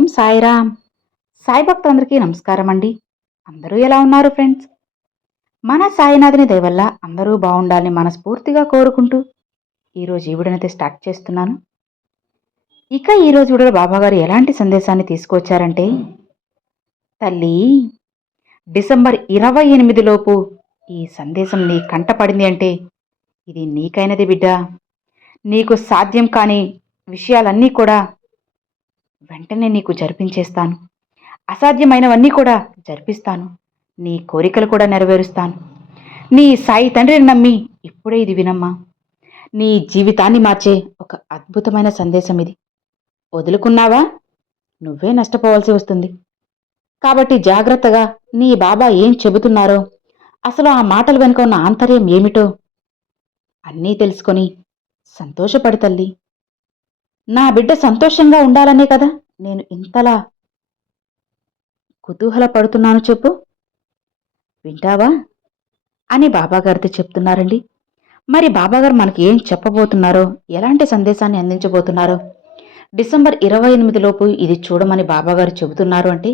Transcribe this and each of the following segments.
ఓం సాయిరామ్. సాయి భక్తులందరికీ నమస్కారం అండి. అందరూ ఎలా ఉన్నారు ఫ్రెండ్స్? మన సాయినాథుని దయ వల్ల అందరూ బాగుండాలని మనస్ఫూర్తిగా కోరుకుంటూ ఈరోజు ఈ వీడియోనైతే స్టార్ట్ చేస్తున్నాను. ఇక ఈరోజు వీడియోలో బాబాగారు ఎలాంటి సందేశాన్ని తీసుకొచ్చారంటే, తల్లి డిసెంబర్ 28 లోపు ఈ సందేశం నీ కంట పడింది అంటే ఇది నీకైనది బిడ్డ. నీకు సాధ్యం కాని విషయాలన్నీ కూడా వెంటనే నీకు జరిపించేస్తాను. అసాధ్యమైనవన్నీ కూడా జరిపిస్తాను. నీ కోరికలు కూడా నెరవేరుస్తాను. నీ సాయి తండ్రిని నమ్మి ఇప్పుడే ఇది వినమ్మా. నీ జీవితాన్ని మార్చే ఒక అద్భుతమైన సందేశం ఇది. వదులుకున్నావా నువ్వే నష్టపోవాల్సి వస్తుంది. కాబట్టి జాగ్రత్తగా నీ బాబా ఏం చెబుతున్నారో, అసలు ఆ మాటల వెనుక ఉన్న ఆంతర్యం ఏమిటో అన్నీ తెలుసుకొని సంతోషపడు తల్లి. నా బిడ్డ సంతోషంగా ఉండాలనే కదా నేను ఇంతలా కుతూహల పడుతున్నాను చెప్పు. వింటావా అని బాబాగారితో చెప్తున్నారండి. మరి బాబాగారు మనకి ఏం చెప్పబోతున్నారో, ఎలాంటి సందేశాన్ని అందించబోతున్నారో, డిసెంబర్ 28 లోపు ఇది చూడమని బాబాగారు చెబుతున్నారు అంటే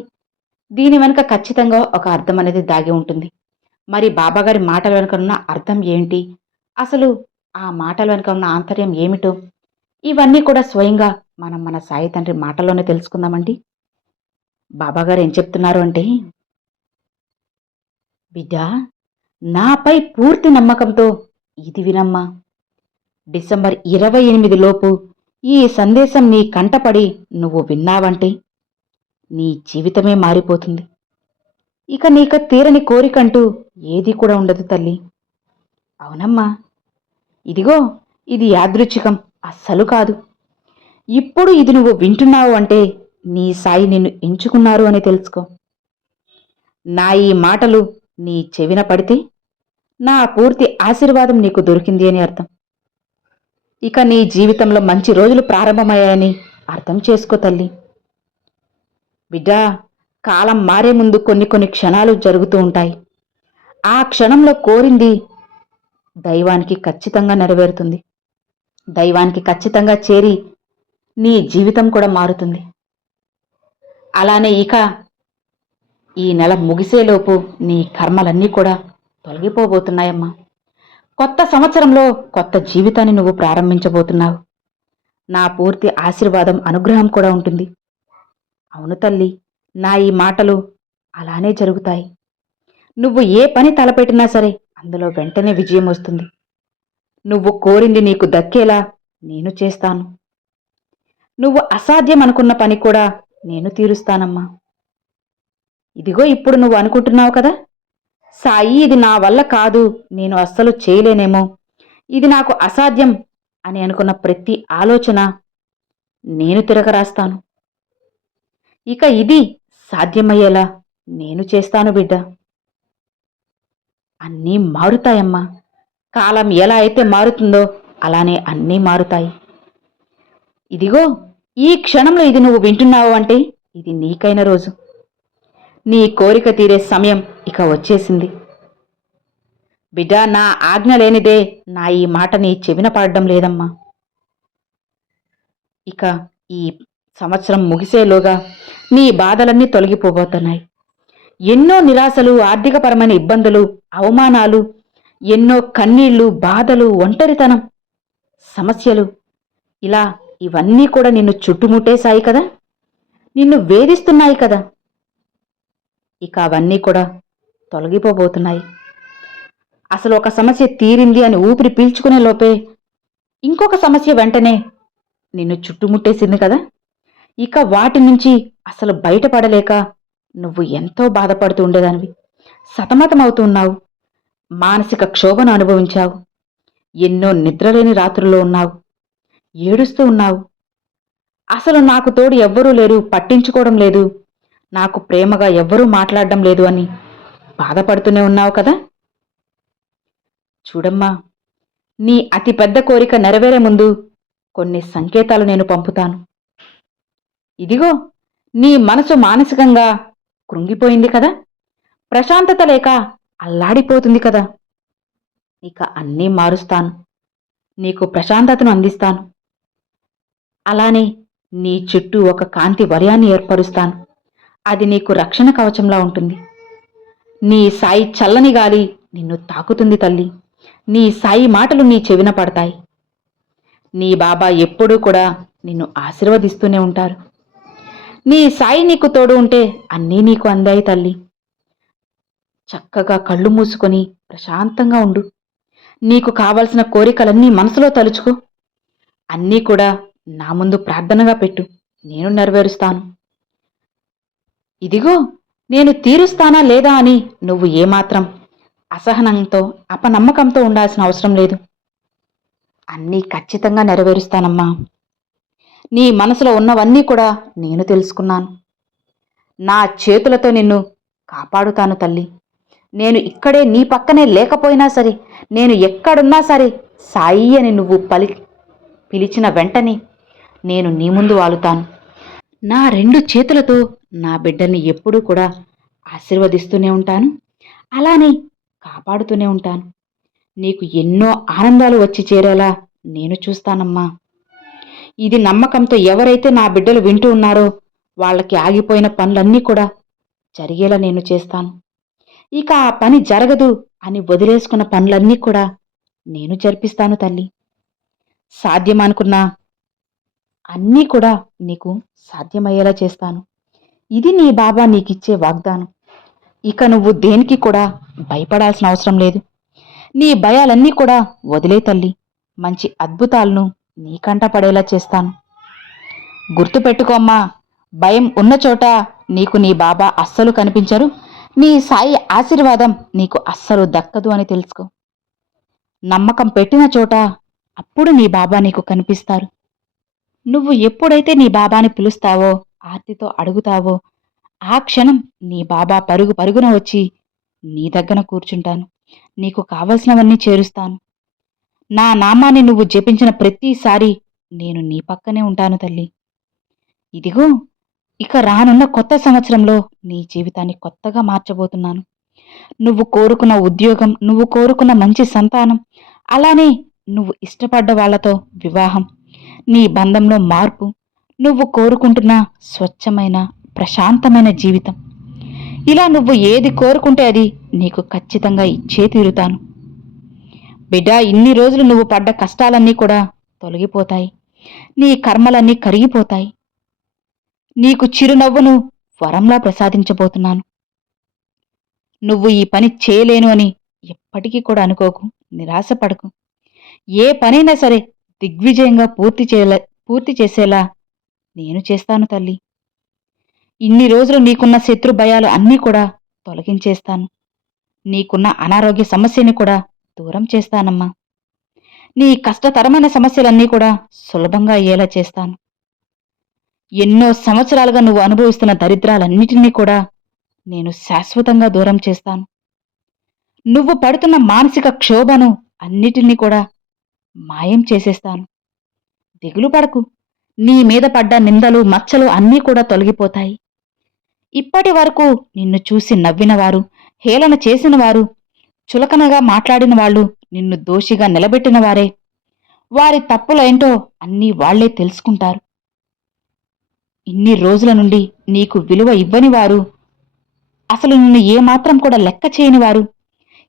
దీని వెనుక ఖచ్చితంగా ఒక అర్థం అనేది దాగి ఉంటుంది. మరి బాబాగారి మాటల వెనుక ఉన్న అర్థం ఏంటి, అసలు ఆ మాటల వెనుక ఉన్న ఆంతర్యం ఏమిటో, ఇవన్నీ కూడా స్వయంగా మనం మన సాయి తండ్రి మాటల్లోనే తెలుసుకుందామండి. బాబాగారు ఏం చెప్తున్నారు అంటే, బిడ్డ నాపై పూర్తి నమ్మకంతో ఇది వినమ్మా. డిసెంబర్ 28 లోపు ఈ సందేశం నీ కంటపడి నువ్వు విన్నావంటే నీ జీవితమే మారిపోతుంది. ఇక నీకు తీరని కోరికంటూ ఏది కూడా ఉండదు తల్లి. అవునమ్మా, ఇదిగో ఇది యాదృచ్ఛికం అస్సలు కాదు. ఇప్పుడు ఇది నువ్వు వింటున్నావు అంటే నీ సాయి నిన్ను ఎంచుకున్నారు అని తెలుసుకో. నా ఈ మాటలు నీ చెవిన పడితే నా పూర్తి ఆశీర్వాదం నీకు దొరికింది అని అర్థం. ఇక నీ జీవితంలో మంచి రోజులు ప్రారంభమయ్యాయని అర్థం చేసుకో తల్లి. బిడ్డా, కాలం మారే ముందు కొన్ని క్షణాలు జరుగుతూ ఉంటాయి. ఆ క్షణంలో కోరింది దైవానికి ఖచ్చితంగా నెరవేరుతుంది. దైవానికి ఖచ్చితంగా చేరి నీ జీవితం కూడా మారుతుంది. అలానే ఇక ఈ నెల ముగిసేలోపు నీ కర్మలన్నీ కూడా తొలగిపోబోతున్నాయమ్మా. కొత్త సంవత్సరంలో కొత్త జీవితాన్ని నువ్వు ప్రారంభించబోతున్నావు. నా పూర్తి ఆశీర్వాదం, అనుగ్రహం కూడా ఉంటుంది. అవును తల్లి, నా ఈ మాటలు అలానే జరుగుతాయి. నువ్వు ఏ పని తలపెట్టినా సరే అందులో వెంటనే విజయం వస్తుంది. నువ్వు కోరింది నీకు దక్కేలా నేను చేస్తాను. నువ్వు అసాధ్యం అనుకున్న పని కూడా నేను తీరుస్తానమ్మా. ఇదిగో ఇప్పుడు నువ్వు అనుకుంటున్నావు కదా, సాయి ఇది నా వల్ల కాదు, నేను అస్సలు చేయలేనేమో, ఇది నాకు అసాధ్యం అని అనుకున్న ప్రతి ఆలోచన నేను తిరగరాస్తాను. ఇక ఇది సాధ్యమయ్యేలా నేను చేస్తాను బిడ్డ. అన్నీ మారుతాయమ్మా. కాలం ఎలా అయితే మారుతుందో అలానే అన్నీ మారుతాయి. ఇదిగో ఈ క్షణంలో ఇది నువ్వు వింటున్నావు అంటే ఇది నీకైన రోజు. నీ కోరిక తీరే సమయం ఇక వచ్చేసింది. బిడ్డ, నా ఆజ్ఞ లేనిదే నా ఈ మాట నీ చెవిన పడడం లేదమ్మా. ఇక ఈ సంవత్సరం ముగిసేలోగా నీ బాధలన్నీ తొలగిపోబోతున్నాయి. ఎన్నో నిరాశలు, ఆర్థికపరమైన ఇబ్బందులు, అవమానాలు, ఎన్నో కన్నీళ్లు, బాధలు, ఒంటరితనం, సమస్యలు, ఇలా ఇవన్నీ కూడా నిన్ను చుట్టుముట్టేశాయి కదా, నిన్ను వేధిస్తున్నాయి కదా. ఇక అవన్నీ కూడా తొలగిపోబోతున్నాయి. అసలు ఒక సమస్య తీరింది అని ఊపిరి పీల్చుకునే లోపే ఇంకొక సమస్య వెంటనే నిన్ను చుట్టుముట్టేసింది కదా. ఇక వాటి నుంచి అసలు బయటపడలేక నువ్వు ఎంతో బాధపడుతూ ఉండేదానివి. సతమతమవుతున్నావు. మానసిక క్షోభను అనుభవించావు. ఎన్నో నిద్రలేని రాత్రుల్లో ఉన్నావు. ఏడుస్తూ ఉన్నావు. అసలు నాకు తోడు ఎవ్వరూ లేరు, పట్టించుకోవడం లేదు, నాకు ప్రేమగా ఎవ్వరూ మాట్లాడడం లేదు అని బాధపడుతూనే ఉన్నావు కదా. చూడమ్మా, నీ అతి పెద్ద కోరిక నెరవేరే ముందు కొన్ని సంకేతాలు నేను పంపుతాను. ఇదిగో నీ మనసు మానసికంగా కృంగిపోయింది కదా, ప్రశాంతత లేక అల్లాడిపోతుంది కదా. ఇక అన్నీ మారుస్తాను, నీకు ప్రశాంతతను అందిస్తాను. అలానే నీ చుట్టూ ఒక కాంతి వలయాన్ని ఏర్పరుస్తాను. అది నీకు రక్షణ కవచంలా ఉంటుంది. నీ సాయి చల్లని గాలి నిన్ను తాకుతుంది తల్లి. నీ సాయి మాటలు నీ చెవిన పడతాయి. నీ బాబా ఎప్పుడూ కూడా నిన్ను ఆశీర్వదిస్తూనే ఉంటారు. నీ సాయి నీకు తోడు ఉంటే అన్నీ నీకు అందాయి తల్లి. చక్కగా కళ్ళు మూసుకొని ప్రశాంతంగా ఉండు. నీకు కావలసిన కోరికలన్నీ మనసులో తలుచుకో. అన్నీ కూడా నా ముందు ప్రార్థనగా పెట్టు. నేను నెరవేరుస్తాను. ఇదిగో నేను తీరుస్తానా లేదా అని నువ్వు ఏమాత్రం అసహనంతో అపనమ్మకంతో ఉండాల్సిన అవసరం లేదు. అన్నీ ఖచ్చితంగా నెరవేరుస్తానమ్మా. నీ మనసులో ఉన్నవన్నీ కూడా నేను తెలుసుకున్నాను. నా చేతులతో నిన్ను కాపాడుతాను తల్లి. నేను ఇక్కడే నీ పక్కనే లేకపోయినా సరే, నేను ఎక్కడున్నా సరే సాయి అని నువ్వు పిలిచిన వెంటనే నేను నీ ముందు వాలుతాను. నా 2 చేతులతో నా బిడ్డల్ని ఎప్పుడూ కూడా ఆశీర్వదిస్తూనే ఉంటాను. అలానే కాపాడుతూనే ఉంటాను. నీకు ఎన్నో ఆనందాలు వచ్చి చేరేలా నేను చూస్తానమ్మా. ఇది నమ్మకంతో ఎవరైతే నా బిడ్డలు వింటూ ఉన్నారో వాళ్ళకి ఆగిపోయిన పనులన్నీ కూడా జరిగేలా నేను చేస్తాను. ఇక ఆ పని జరగదు అని వదిలేసుకున్న పనులన్నీ కూడా నేను జరిపిస్తాను తల్లి. సాధ్యమనుకున్నా అన్నీ కూడా నీకు సాధ్యమయ్యేలా చేస్తాను. ఇది నీ బాబా నీకిచ్చే వాగ్దానం. ఇక నువ్వు దేనికి కూడా భయపడాల్సిన అవసరం లేదు. నీ భయాలన్నీ కూడా వదిలే తల్లి. మంచి అద్భుతాలను నీకంట పడేలా చేస్తాను. గుర్తుపెట్టుకోమ్మా, భయం ఉన్న చోట నీకు నీ బాబా అస్సలు కనిపించరు. నీ సాయి ఆశీర్వాదం నీకు అస్సలు దక్కదు అని తెలుసుకో. నమ్మకం పెట్టిన చోట అప్పుడు నీ బాబా నీకు కనిపిస్తారు. నువ్వు ఎప్పుడైతే నీ బాబాని పిలుస్తావో, ఆర్తితో అడుగుతావో, ఆ క్షణం నీ బాబా పరుగు పరుగున వచ్చి నీ దగ్గర కూర్చుంటాను. నీకు కావలసినవన్నీ చేరుస్తాను. నా నామాన్ని నువ్వు జపించిన ప్రతిసారి నేను నీ పక్కనే ఉంటాను తల్లి. ఇదిగో ఇక రానున్న కొత్త సంవత్సరంలో నీ జీవితాన్ని కొత్తగా మార్చబోతున్నాను. నువ్వు కోరుకున్న ఉద్యోగం, నువ్వు కోరుకున్న మంచి సంతానం, అలానే నువ్వు ఇష్టపడ్డ వాళ్లతో వివాహం, నీ బంధంలో మార్పు, నువ్వు కోరుకుంటున్న స్వచ్ఛమైన ప్రశాంతమైన జీవితం, ఇలా నువ్వు ఏది కోరుకుంటే అది నీకు ఖచ్చితంగా ఇచ్చే తీరుతాను. బిడ్డా, ఇన్ని రోజులు నువ్వు పడ్డ కష్టాలన్నీ కూడా తొలగిపోతాయి. నీ కర్మలన్నీ కరిగిపోతాయి. నీకు చిరునవ్వును వరంలా ప్రసాదించబోతున్నాను. నువ్వు ఈ పని చేయలేను అని ఎప్పటికీ కూడా అనుకోకు, నిరాశపడకు. ఏ పనైనా సరే దిగ్విజయంగా పూర్తి చేసేలా నేను చేస్తాను తల్లి. ఇన్ని రోజులు నీకున్న శత్రు భయాలు అన్నీ కూడా తొలగించేస్తాను. నీకున్న అనారోగ్య సమస్యని కూడా దూరం చేస్తానమ్మా. నీ కష్టతరమైన సమస్యలన్నీ కూడా సులభంగా అయ్యేలా చేస్తాను. ఎన్నో సంవత్సరాలుగా నువ్వు అనుభవిస్తున్న దరిద్రాలన్నిటినీ కూడా నేను శాశ్వతంగా దూరం చేస్తాను. నువ్వు పడుతున్న మానసిక క్షోభను అన్నిటినీ కూడా మాయం చేసేస్తాను. దిగులు పడకు. నీ మీద పడ్డ నిందలు, మచ్చలు అన్నీ కూడా తొలగిపోతాయి. ఇప్పటి వరకు నిన్ను చూసి నవ్వినవారు, హేళన చేసినవారు, చులకనగా మాట్లాడిన వాళ్ళు, నిన్ను దోషిగా నిలబెట్టిన వారే, వారి తప్పులేంటో అన్నీ వాళ్లే తెలుసుకుంటారు. ఇన్ని రోజుల నుండి నీకు విలువ ఇవ్వని వారు, అసలు నిన్ను ఏమాత్రం కూడా లెక్క చేయని వారు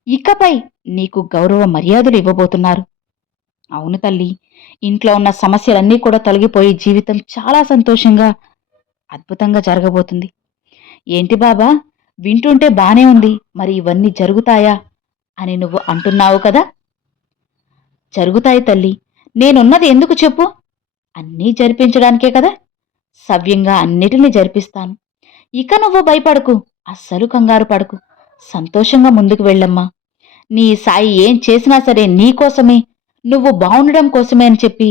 ఇకపై నీకు గౌరవ మర్యాదలు ఇవ్వబోతున్నారు. అవును తల్లి, ఇంట్లో ఉన్న సమస్యలన్నీ కూడా తొలగిపోయి జీవితం చాలా సంతోషంగా, అద్భుతంగా జరగబోతుంది. ఏంటి బాబా, వింటుంటే బానే ఉంది, మరి ఇవన్నీ జరుగుతాయా అని నువ్వు అంటున్నావు కదా? జరుగుతాయి తల్లి. నేనున్నది ఎందుకు చెప్పు? అన్నీ జరిపించడానికే కదా. సవ్యంగా అన్నిటినీ జరిపిస్తాను. ఇక నువ్వు భయపడకు, అస్సలు కంగారు పడకు. సంతోషంగా ముందుకు వెళ్ళమ్మా. నీ సాయి ఏం చేసినా సరే నీకోసమే, నువ్వు బాగుండడం కోసమే అని చెప్పి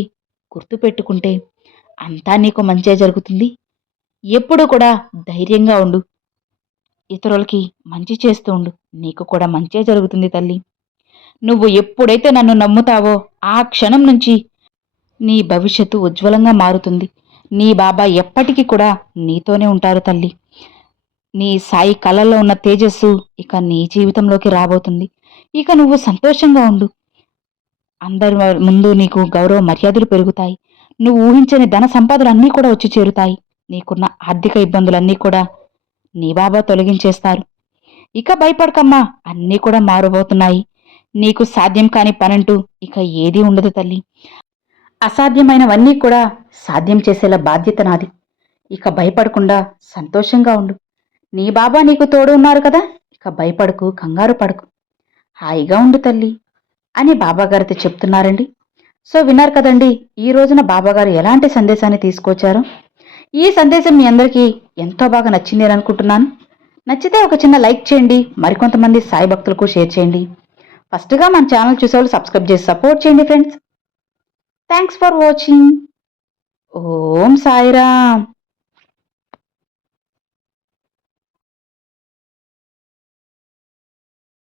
గుర్తుపెట్టుకుంటే అంతా నీకు మంచే జరుగుతుంది. ఎప్పుడూ కూడా ధైర్యంగా ఉండు. ఇతరులకి మంచి చేస్తూ ఉండు. నీకు కూడా మంచే జరుగుతుంది తల్లి. నువ్వు ఎప్పుడైతే నన్ను నమ్ముతావో ఆ క్షణం నుంచి నీ భవిష్యత్తు ఉజ్వలంగా మారుతుంది. నీ బాబా ఎప్పటికీ కూడా నీతోనే ఉంటారు తల్లి. నీ సాయి కళల్లో ఉన్న తేజస్సు ఇక నీ జీవితంలోకి రాబోతుంది. ఇక నువ్వు సంతోషంగా ఉండు. అందరి ముందు నీకు గౌరవ మర్యాదలు పెరుగుతాయి. నువ్వు ఊహించని ధన సంపదలన్నీ కూడా వచ్చి చేరుతాయి. నీకున్న ఆర్థిక ఇబ్బందులన్నీ కూడా నీ బాబా తొలగించేస్తారు. ఇక భయపడకమ్మా, అన్నీ కూడా మారబోతున్నాయి. నీకు సాధ్యం కాని పనంటూ ఇక ఏదీ ఉండదు తల్లి. అసాధ్యమైనవన్నీ కూడా సాధ్యం చేసేలా బాధ్యత నాది. ఇక భయపడకుండా సంతోషంగా ఉండు. నీ బాబా నీకు తోడు ఉన్నారు కదా, ఇక భయపడకు, కంగారు పడకు, హాయిగా ఉండు తల్లి అని బాబాగారితో చెప్తున్నారండి. సో విన్నారు కదండి, ఈ రోజున బాబాగారు ఎలాంటి సందేశాన్ని తీసుకొచ్చారు. ఈ సందేశం మీ అందరికీ ఎంతో బాగా నచ్చింది అని అనుకుంటున్నాను. నచ్చితే ఒక చిన్న లైక్ చేయండి, మరికొంతమంది సాయి భక్తులకు షేర్ చేయండి. ఫస్ట్గా మన ఛానల్ చూసేవాళ్ళు సబ్స్క్రైబ్ చేసి సపోర్ట్ చేయండి friends. Thanks for watching. Om Sairam.